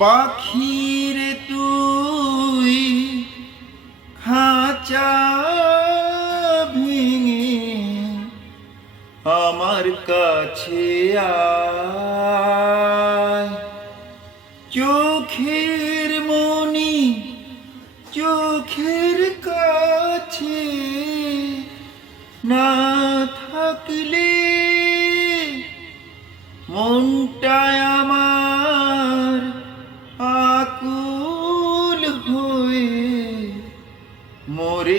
পাখিরে তুই খাঁচা ভেঙে আমার কাছে চোখের মনি চোখের কাছে না থাকলে মনটায় আমার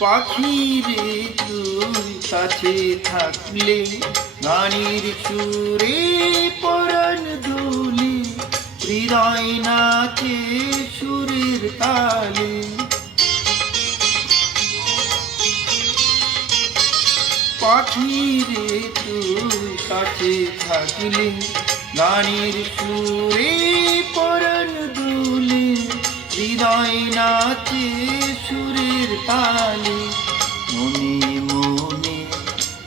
পাখি রে তুই কাছে থাকলে গানের সুরে পরাণ দুলি হৃদয় নাচে সুরের তালে। পাখি রে তুই কাছে থাকলে গানের সুরে পরাণ দুলে হৃদয় নাচে তালে মনে মনে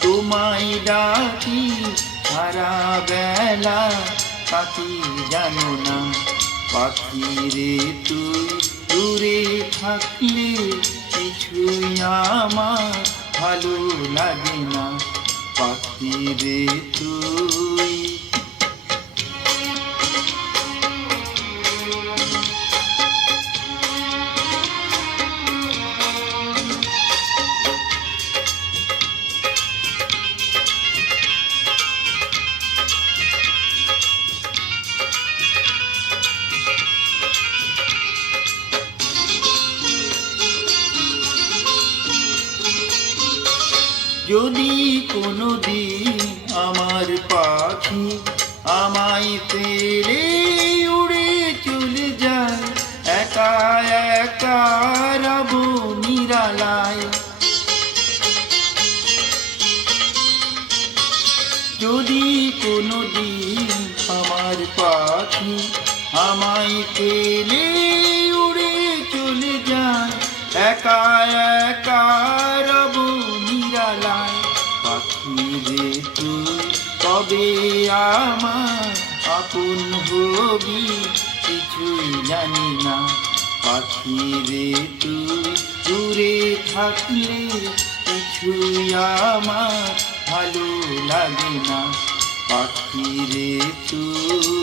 তোমায় ডাকি, সারা বেলা পাখি জানো না। পাখি রে তুই দূরে থাকলে কিছুই আমার ভালো লাগে না। পাখি রে তুই যদি কোনো দিন আমার পাখি আমায় ফেলে উড়ে চলে যায়, একা একা রব নিরালায়। যদি কোনো দিন আমার পাখি আমায় পেলে তবে আমার আপন হবি, কিছুই জানি না। পাখি রে তুই দূরে থাকলে কিছুই আমার ভালো লাগে না। পাখি রে তুই